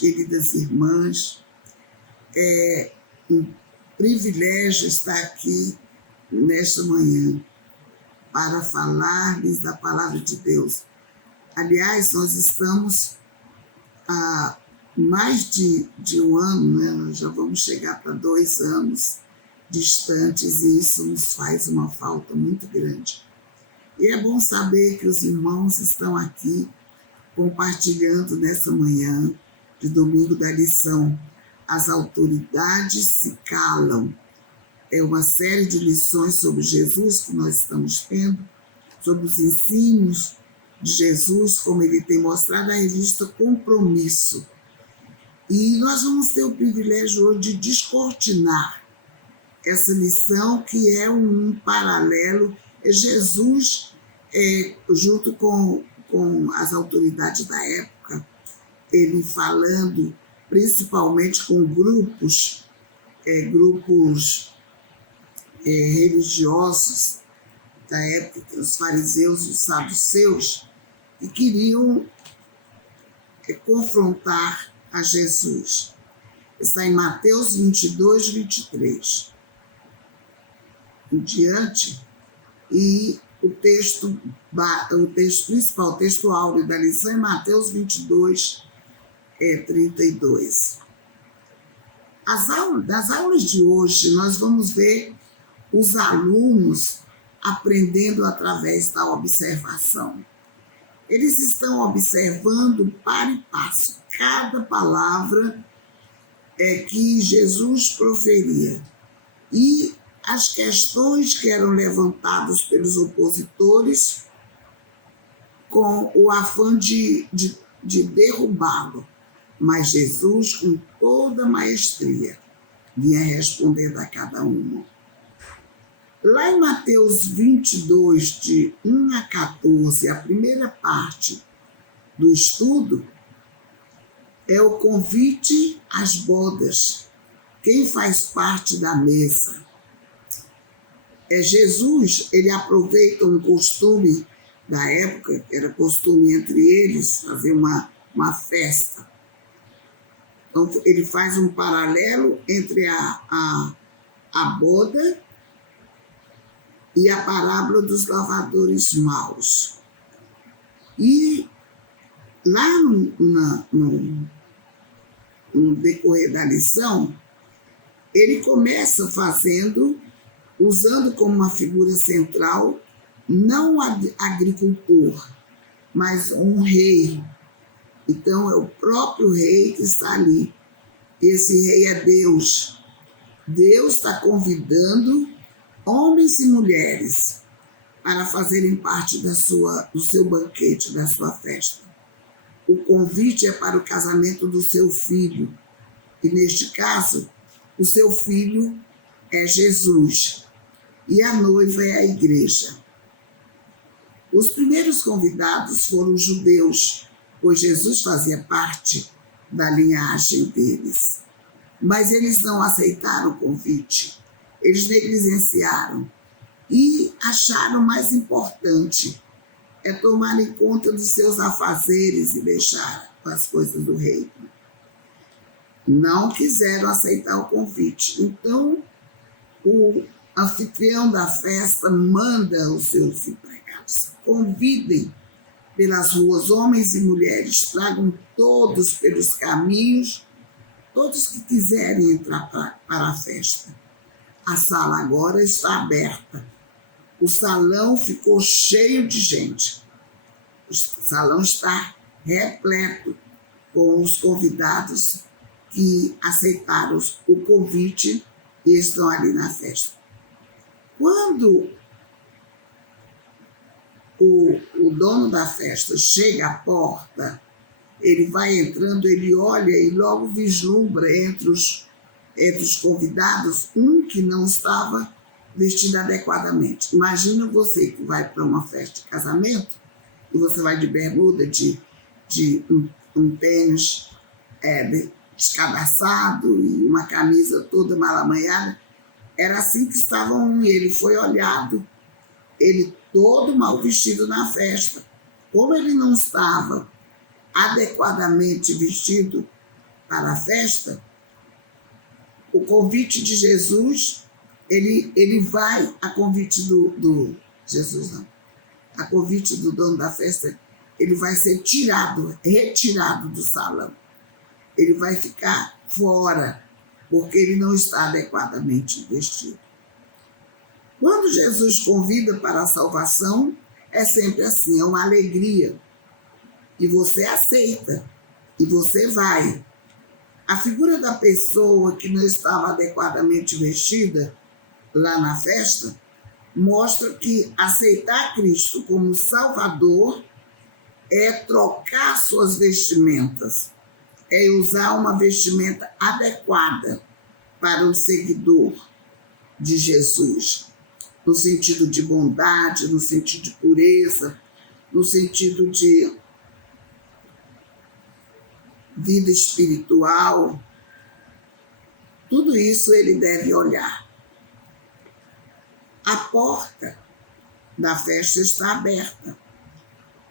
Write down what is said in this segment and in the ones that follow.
queridas irmãs. É um privilégio estar aqui nesta manhã para falar-lhes da palavra de Deus. Aliás, nós estamos há mais de um ano, né? Nós já vamos chegar para 2 anos distantes e isso nos faz uma falta muito grande. E é bom saber que os irmãos estão aqui compartilhando nessa manhã de domingo da lição As Autoridades se Calam. É uma série de lições sobre Jesus que nós estamos tendo, sobre os ensinos de Jesus, como ele tem mostrado na revista Compromisso. E nós vamos ter o privilégio hoje de descortinar essa lição, que é um paralelo, é Jesus junto com as autoridades da época, ele falando principalmente com grupos religiosos da época, os fariseus e os saduceus, que queriam confrontar a Jesus. Está em Mateus 22, 23. Em diante, e o texto principal, o texto áureo da lição é Mateus 22, 32. Das aulas de hoje, nós vamos ver os alunos aprendendo através da observação. Eles estão observando para e passo cada palavra que Jesus proferia. E as questões que eram levantadas pelos opositores com o afã de derrubá-lo. Mas Jesus, com toda maestria, vinha respondendo a cada uma. Lá em Mateus 22, de 1 a 14, a primeira parte do estudo é o convite às bodas. Quem faz parte da mesa? Jesus, ele aproveita um costume da época, era costume entre eles fazer uma festa. Então, ele faz um paralelo entre a boda e a parábola dos lavadores maus. E lá no decorrer da lição, ele começa usando como uma figura central, não o agricultor, mas um rei. Então, é o próprio rei que está ali. Esse rei é Deus. Deus está convidando homens e mulheres para fazerem parte do seu banquete, da sua festa. O convite é para o casamento do seu filho. E, neste caso, o seu filho é Jesus. E a noiva é a igreja. Os primeiros convidados foram os judeus, pois Jesus fazia parte da linhagem deles. Mas eles não aceitaram o convite. Eles negligenciaram e acharam mais importante tomarem conta dos seus afazeres e deixar as coisas do reino. Não quiseram aceitar o convite. Então, o anfitrião da festa manda os seus empregados: convidem pelas ruas homens e mulheres, tragam todos pelos caminhos, todos que quiserem entrar para a festa. A sala agora está aberta. O salão ficou cheio de gente. O salão está repleto com os convidados que aceitaram o convite e estão ali na festa. Quando o dono da festa chega à porta, ele vai entrando, ele olha e logo vislumbra entre os convidados um que não estava vestido adequadamente. Imagina você que vai para uma festa de casamento e você vai de bermuda, de um tênis escadaçado e uma camisa toda malamanhada. Era assim que estavam. Ele foi olhado, ele todo mal vestido na festa. Como ele não estava adequadamente vestido, para a festa, o convite de Jesus, ele vai, a convite do Jesus não, a convite do dono da festa, ele vai ser retirado do salão. Ele vai ficar fora, porque ele não está adequadamente vestido. Quando Jesus convida para a salvação, é sempre assim, é uma alegria. E você aceita, e você vai. A figura da pessoa que não estava adequadamente vestida lá na festa mostra que aceitar Cristo como Salvador é trocar suas vestimentas, é usar uma vestimenta adequada para o seguidor de Jesus, no sentido de bondade, no sentido de pureza, no sentido de vida espiritual. Tudo isso ele deve olhar. A porta da festa está aberta,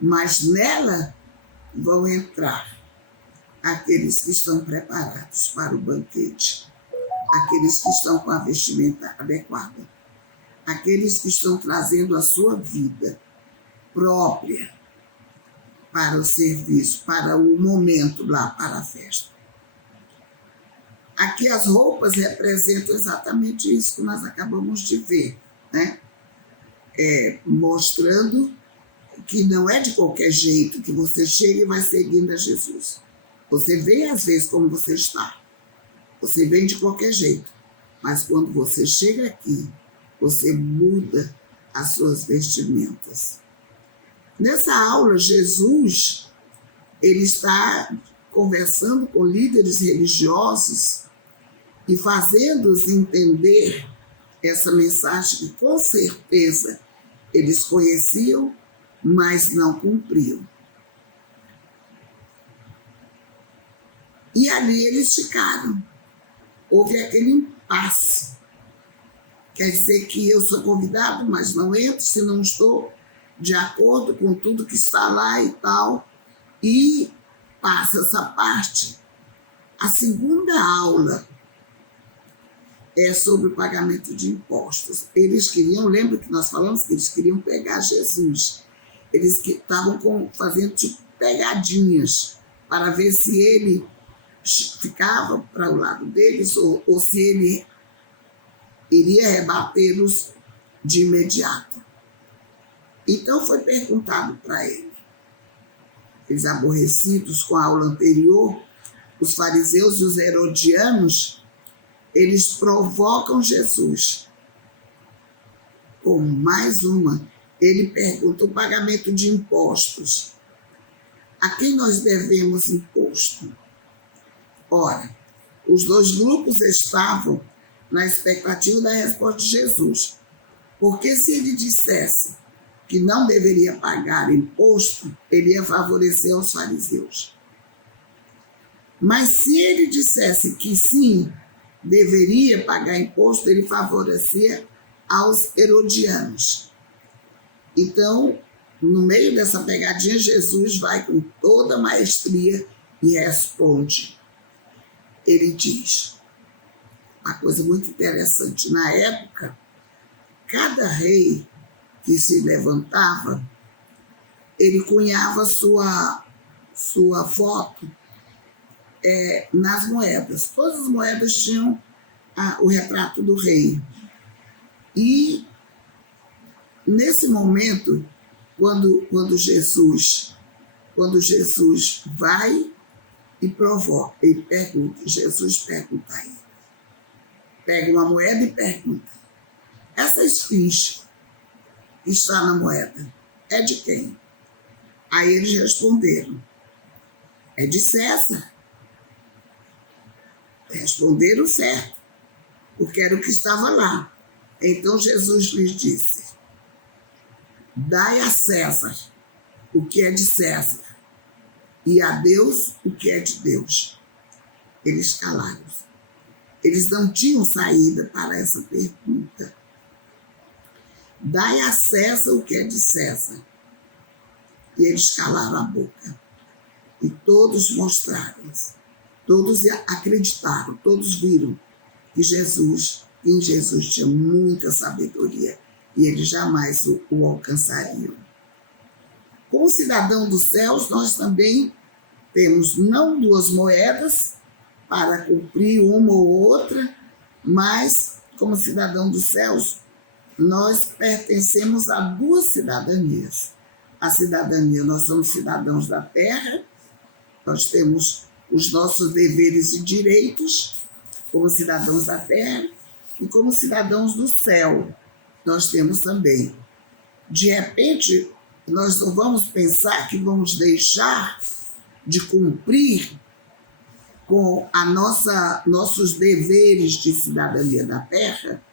mas nela vão entrar aqueles que estão preparados para o banquete, aqueles que estão com a vestimenta adequada, aqueles que estão trazendo a sua vida própria para o serviço, para o momento lá, para a festa. Aqui as roupas representam exatamente isso que nós acabamos de ver, né? Mostrando que não é de qualquer jeito que você chega e vai seguindo a Jesus. Você vem às vezes como você está. Você vem de qualquer jeito. Mas quando você chega aqui, você muda as suas vestimentas. Nessa aula, Jesus, ele está conversando com líderes religiosos e fazendo-os entender essa mensagem que, com certeza, eles conheciam, mas não cumpriam. E ali eles ficaram. Houve aquele impasse. Quer dizer que eu sou convidado, mas não entro se não estou de acordo com tudo que está lá e tal. E passa essa parte. A segunda aula é sobre o pagamento de impostos. Eles queriam, lembra que nós falamos que eles queriam pegar Jesus. Eles que estavam fazendo tipo pegadinhas para ver se ele ficava para o lado deles ou se ele iria rebatê-los de imediato. Então foi perguntado para ele. Eles, aborrecidos com a aula anterior, os fariseus e os herodianos, eles provocam Jesus. Com mais uma, ele pergunta o pagamento de impostos. A quem nós devemos imposto? Ora, os dois grupos estavam na expectativa da resposta de Jesus. Porque se ele dissesse que não deveria pagar imposto, ele ia favorecer os fariseus. Mas se ele dissesse que sim, deveria pagar imposto, ele favorecia aos herodianos. Então, no meio dessa pegadinha, Jesus vai com toda a maestria e responde. Ele diz uma coisa muito interessante. Na época, cada rei que se levantava, ele cunhava sua foto nas moedas. Todas as moedas tinham o retrato do rei. E, nesse momento, quando Jesus vai e provoca, ele pergunta, Jesus pergunta a ele. Pega uma moeda e pergunta: essa esfinge que está na moeda é de quem? Aí eles responderam: é de César. Responderam certo, porque era o que estava lá. Então Jesus lhes disse: dai a César o que é de César, e a Deus o que é de Deus. Eles calaram-se. Eles não tinham saída para essa pergunta. Dai a César o que é de César. E eles calaram a boca. E todos mostraram-se. Todos acreditaram, todos viram que em Jesus tinha muita sabedoria e eles jamais o alcançariam. Como cidadão dos céus, nós também temos não 2 moedas para cumprir uma ou outra, mas como cidadão dos céus, nós pertencemos a 2 cidadanias. A cidadania, nós somos cidadãos da terra, nós temos os nossos deveres e direitos como cidadãos da terra e como cidadãos do céu. Nós temos também. De repente, nós não vamos pensar que vamos deixar de cumprir com nossos deveres de cidadania da terra,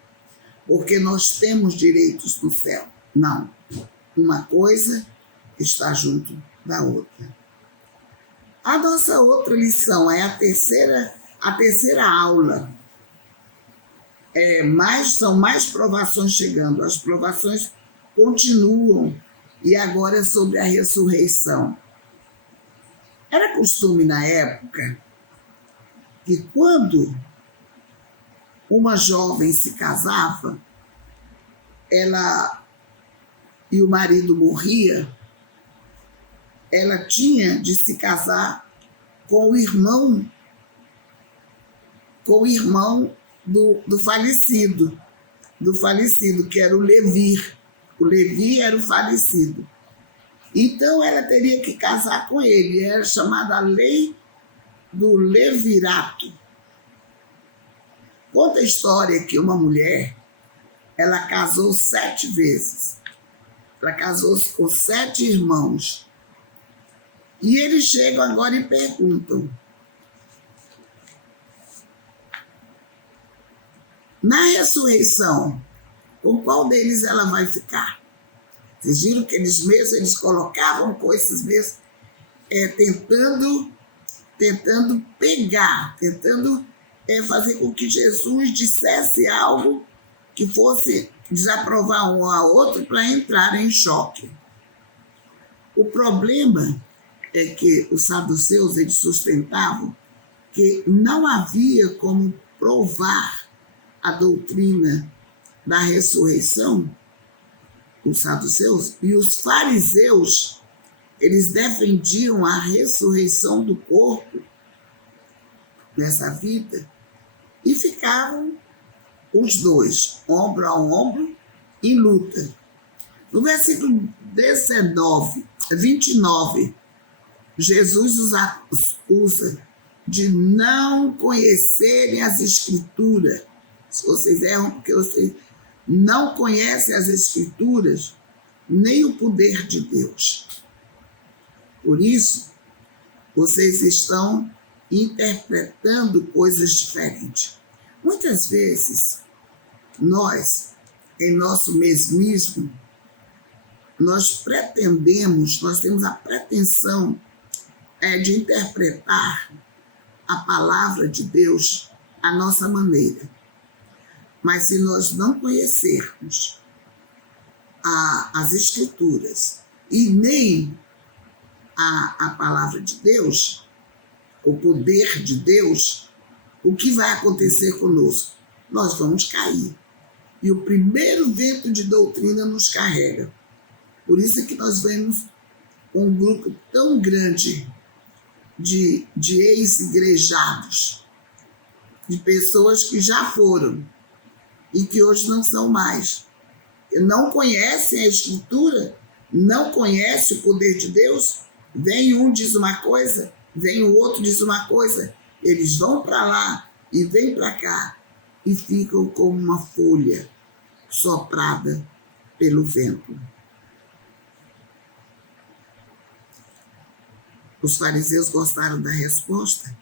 porque nós temos direitos no céu. Não. Uma coisa está junto da outra. A nossa outra lição é a terceira aula. São mais provações chegando. As provações continuam. E agora é sobre a ressurreição. Era costume na época que quando uma jovem se casava, e o marido morria, ela tinha de se casar com o irmão do falecido, que era o Levi. O Levi era o falecido. Então ela teria que casar com ele. Era chamada a lei do levirato. Conta a história que uma mulher, ela casou 7 vezes. Ela casou-se com 7 irmãos. E eles chegam agora e perguntam: na ressurreição, com qual deles ela vai ficar? Vocês viram que eles colocavam coisas mesmo, tentando pegar, tentando fazer com que Jesus dissesse algo que fosse desaprovar um ao outro para entrar em choque. O problema é que os saduceus, eles sustentavam que não havia como provar a doutrina da ressurreição, os saduceus, e os fariseus, eles defendiam a ressurreição do corpo nessa vida e ficavam os dois, ombro a ombro, em luta. No versículo 29, Jesus os acusa de não conhecerem as Escrituras. Se vocês erram porque vocês não conhecem as Escrituras, nem o poder de Deus. Por isso, vocês estão interpretando coisas diferentes. Muitas vezes, nós, em nosso mesmismo, nós temos a pretensão de interpretar a palavra de Deus à nossa maneira. Mas se nós não conhecermos as Escrituras e nem a palavra de Deus, o poder de Deus, o que vai acontecer conosco? Nós vamos cair. E o primeiro vento de doutrina nos carrega. Por isso é que nós vemos um grupo tão grande de ex-igrejados, de pessoas que já foram e que hoje não são mais. Não conhecem a Escritura, não conhecem o poder de Deus. Vem um diz uma coisa, vem o outro diz uma coisa. Eles vão para lá e vêm para cá e ficam como uma folha soprada pelo vento. Os fariseus gostaram da resposta.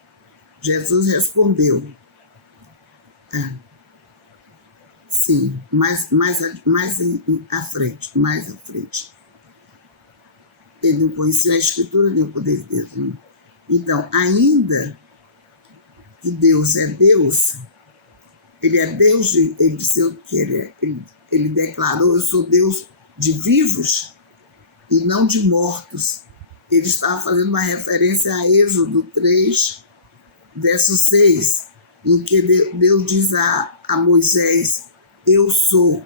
Jesus respondeu: sim, mais à frente. Ele não conhecia a Escritura nem o poder de Deus. Não. Então, ainda que Deus é Deus, ele é Deus, ele disse que ele declarou: eu sou Deus de vivos e não de mortos. Ele estava fazendo uma referência a Êxodo 3, verso 6, em que Deus diz a Moisés, eu sou.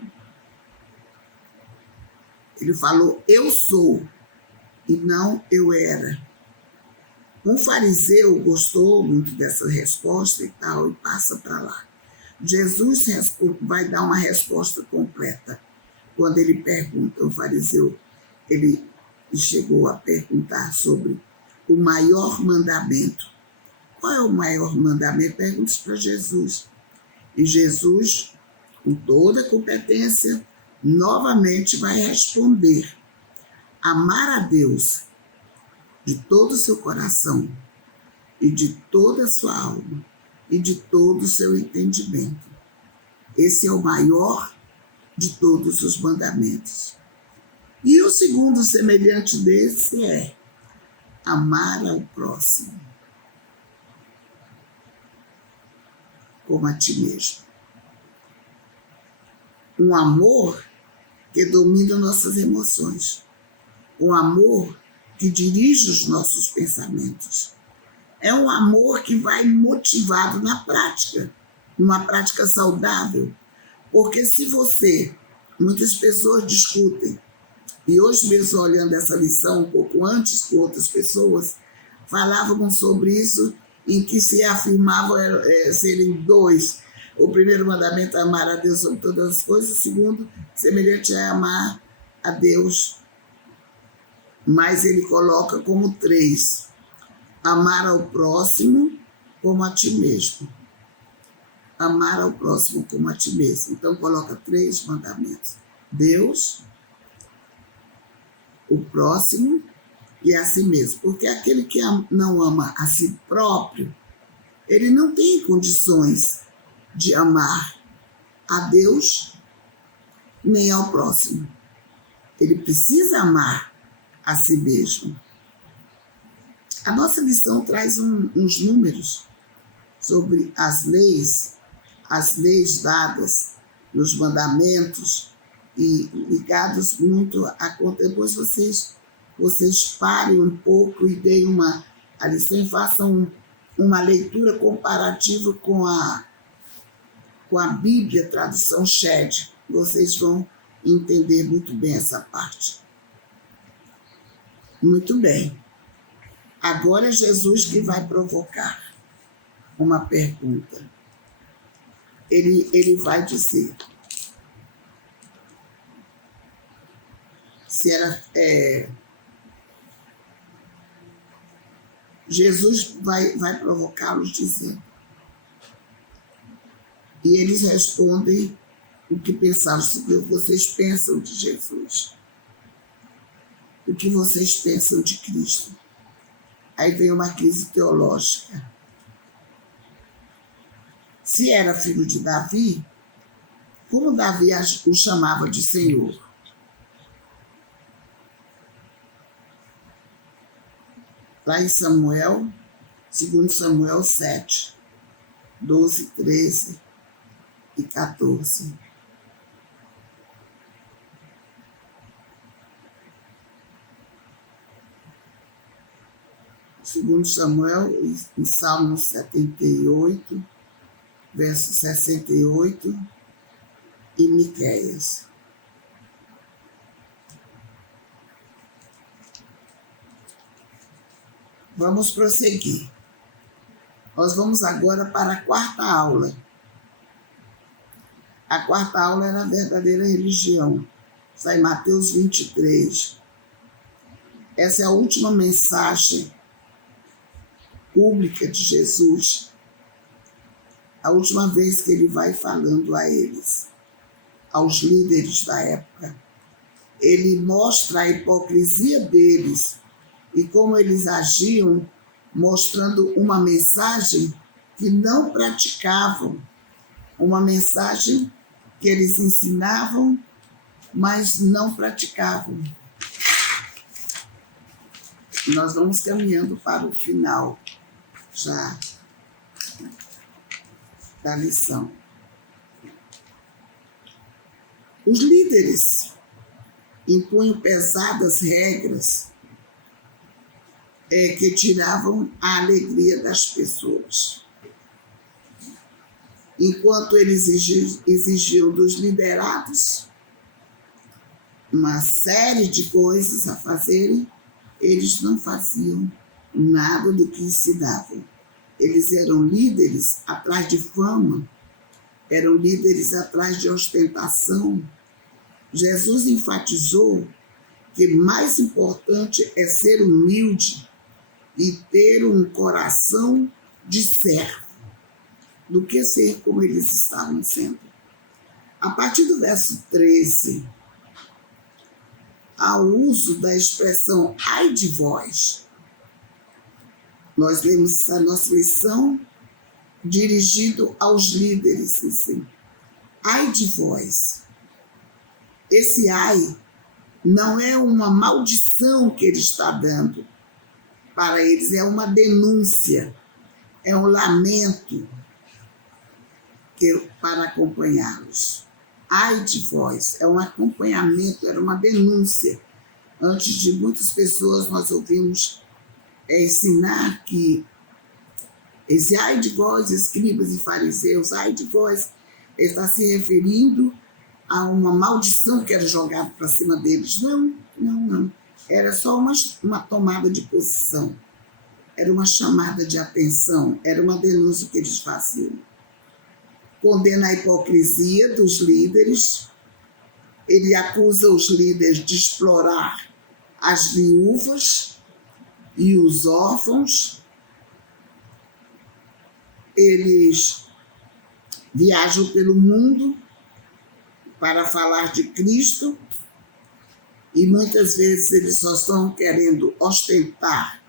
Ele falou, eu sou, e não eu era. Um fariseu gostou muito dessa resposta e tal, e passa para lá. Jesus vai dar uma resposta completa. Quando ele pergunta, o fariseu, ele chegou a perguntar sobre o maior mandamento. Qual é o maior mandamento? Pergunta para Jesus. E Jesus, com toda a competência, novamente vai responder: amar a Deus de todo o seu coração e de toda a sua alma e de todo o seu entendimento. Esse é o maior de todos os mandamentos. E o segundo semelhante desse é amar ao próximo como a ti mesmo. Um amor que domina nossas emoções. Um amor que dirige os nossos pensamentos. É um amor que vai motivado na prática, numa prática saudável. Porque se você, muitas pessoas discutem, e hoje mesmo olhando essa lição um pouco antes com outras pessoas, falávamos sobre isso, em que se afirmavam serem dois. O primeiro mandamento é amar a Deus sobre todas as coisas, o segundo, semelhante é amar a Deus, mas ele coloca como 3. Amar ao próximo como a ti mesmo. Amar ao próximo como a ti mesmo. Então coloca 3 mandamentos. Deus, o próximo e a si mesmo. Porque aquele que não ama a si próprio, ele não tem condições de amar a Deus nem ao próximo. Ele precisa amar a si mesmo. A nossa lição traz uns números sobre as leis dadas nos mandamentos e ligados muito a conta. Depois vocês parem um pouco e deem a lição e façam uma leitura comparativa com a Bíblia, tradução Shed. Vocês vão entender muito bem essa parte. Muito bem. Agora é Jesus que vai provocar uma pergunta. Ele vai dizer se era... Jesus vai provocá-los dizendo. E eles respondem o que pensaram. O que vocês pensam de Jesus? O que vocês pensam de Cristo? Aí vem uma crise teológica. Se era filho de Davi, como Davi o chamava de Senhor? Lá em Samuel, 2 Samuel 7, 12, 13 e 14. Segundo Samuel, em Salmo 78, verso 68 e Miqueias. Vamos prosseguir. Nós vamos agora para a 4ª aula. A 4ª aula era a verdadeira religião. Está em Mateus 23. Essa é a última mensagem pública de Jesus. A última vez que ele vai falando a eles, aos líderes da época. Ele mostra a hipocrisia deles e como eles agiam, mostrando uma mensagem que não praticavam, uma mensagem que eles ensinavam, mas não praticavam. Nós vamos caminhando para o final já da lição. Os líderes impunham pesadas regras que tiravam a alegria das pessoas. Enquanto eles exigiam dos liderados uma série de coisas a fazerem, eles não faziam nada do que ensinavam. Eles eram líderes atrás de fama, eram líderes atrás de ostentação. Jesus enfatizou que mais importante é ser humilde e ter um coração de servo do que ser como eles estavam sendo. A partir do verso 13, há o uso da expressão ai de vós. Nós lemos a nossa lição dirigido aos líderes, assim. Ai de vós. Esse ai não é uma maldição que ele está dando para eles, é uma denúncia, é um lamento para acompanhá-los. Ai de vós, é um acompanhamento, era uma denúncia. Antes de muitas pessoas nós ouvimos ensinar que esse ai de vós, escribas e fariseus, ai de vós, está se referindo a uma maldição que era jogada para cima deles. Não. Era só uma tomada de posição. Era uma chamada de atenção, era uma denúncia que eles faziam. Condena a hipocrisia dos líderes, ele acusa os líderes de explorar as viúvas e os órfãos. Eles viajam pelo mundo para falar de Cristo e muitas vezes eles só estão querendo ostentar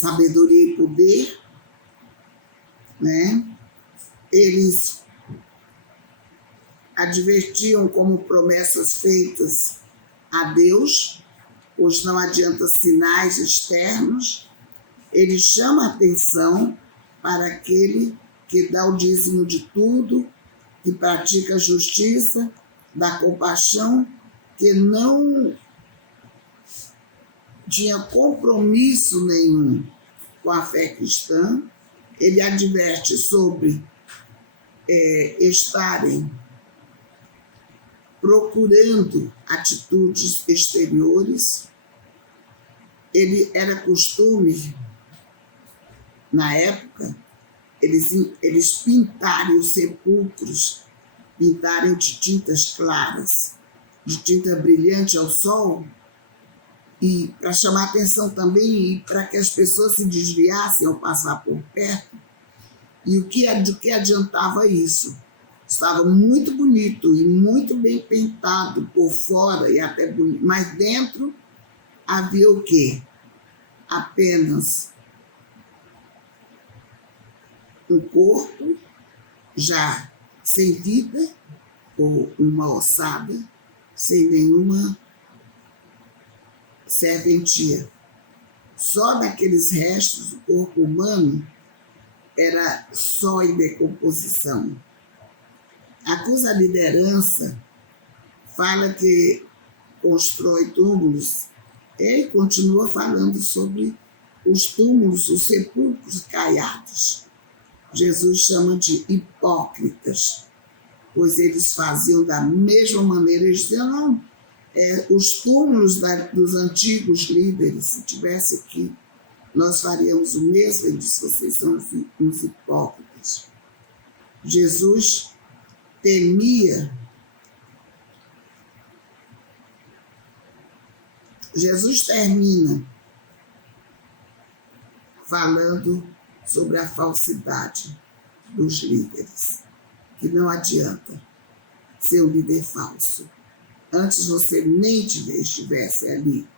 sabedoria e poder, né? Eles advertiam como promessas feitas a Deus, pois não adianta sinais externos. Ele chama a atenção para aquele que dá o dízimo de tudo, que pratica a justiça, dá compaixão, que não tinha compromisso nenhum com a fé cristã. Ele adverte sobre estarem procurando atitudes exteriores. Ele era costume, na época, eles pintarem os sepulcros, pintarem de tintas claras, de tinta brilhante ao sol, e para chamar atenção também e para que as pessoas se desviassem ao passar por perto. E do que adiantava isso? Estava muito bonito e muito bem pintado por fora e até bonito, mas dentro havia o quê? Apenas um corpo já sem vida, ou uma ossada, sem nenhuma serventia. Só daqueles restos, o corpo humano era só em decomposição. Acusa a liderança, fala que constrói túmulos, e continua falando sobre os túmulos, os sepulcros caiados. Jesus chama de hipócritas, pois eles faziam da mesma maneira. Eles diziam, não, os túmulos dos antigos líderes, se tivesse aqui, nós faríamos o mesmo. Ele disse, vocês são uns hipócritas. Jesus temia. Jesus termina falando sobre a falsidade dos líderes, que não adianta ser um líder falso. Antes você nem estivesse ali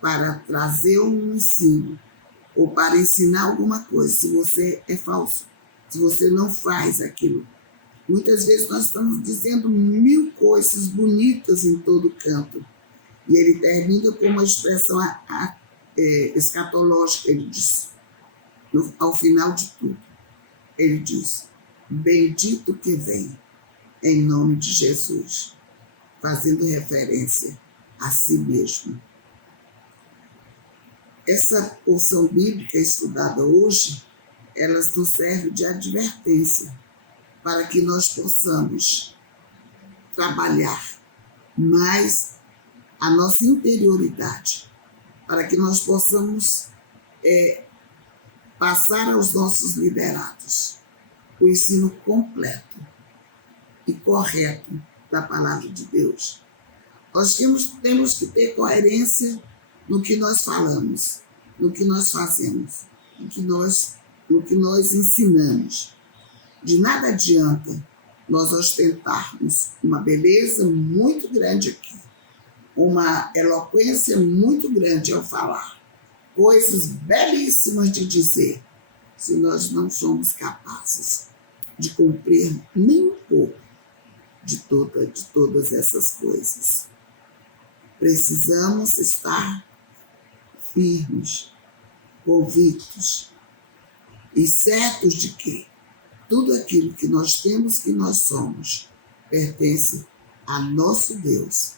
para trazer um ensino ou para ensinar alguma coisa, se você é falso, se você não faz aquilo. Muitas vezes nós estamos dizendo 1000 coisas bonitas em todo canto, e ele termina com uma expressão escatológica. Ele diz, ao final de tudo, ele diz, bendito que vem em nome de Jesus, fazendo referência a si mesmo. essa porção bíblica estudada hoje, elas nos servem de advertência para que nós possamos trabalhar mais a nossa interioridade, para que nós possamos passar aos nossos liderados o ensino completo e correto da palavra de Deus. Nós temos que ter coerência no que nós falamos, no que nós fazemos, no que nós ensinamos. De nada adianta nós ostentarmos uma beleza muito grande aqui, uma eloquência muito grande ao falar, coisas belíssimas de dizer, se nós não somos capazes de cumprir nem um pouco de todas essas coisas. Precisamos estar firmes, convictos e certos de que tudo aquilo que nós temos, que nós somos, pertence a nosso Deus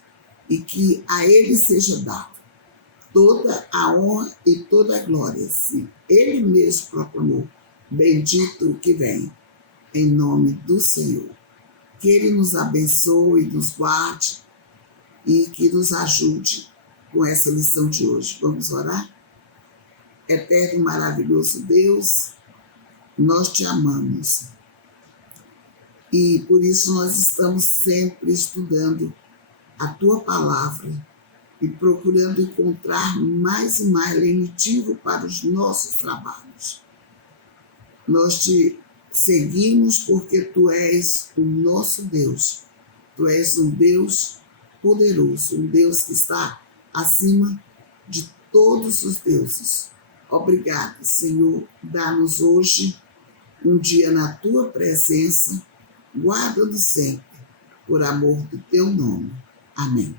e que a Ele seja dado toda a honra e toda a glória. Sim, Ele mesmo proclamou: bendito o que vem, em nome do Senhor. Que Ele nos abençoe, nos guarde e que nos ajude com essa lição de hoje. Vamos orar? Eterno e maravilhoso Deus, nós te amamos e por isso nós estamos sempre estudando a tua palavra e procurando encontrar mais e mais lenitivo para os nossos trabalhos. Nós te seguimos porque tu és o nosso Deus. Tu és um Deus poderoso, um Deus que está acima de todos os deuses. Obrigada, Senhor. Dá-nos hoje um dia na tua presença, guarda-nos sempre, por amor do teu nome. Amém.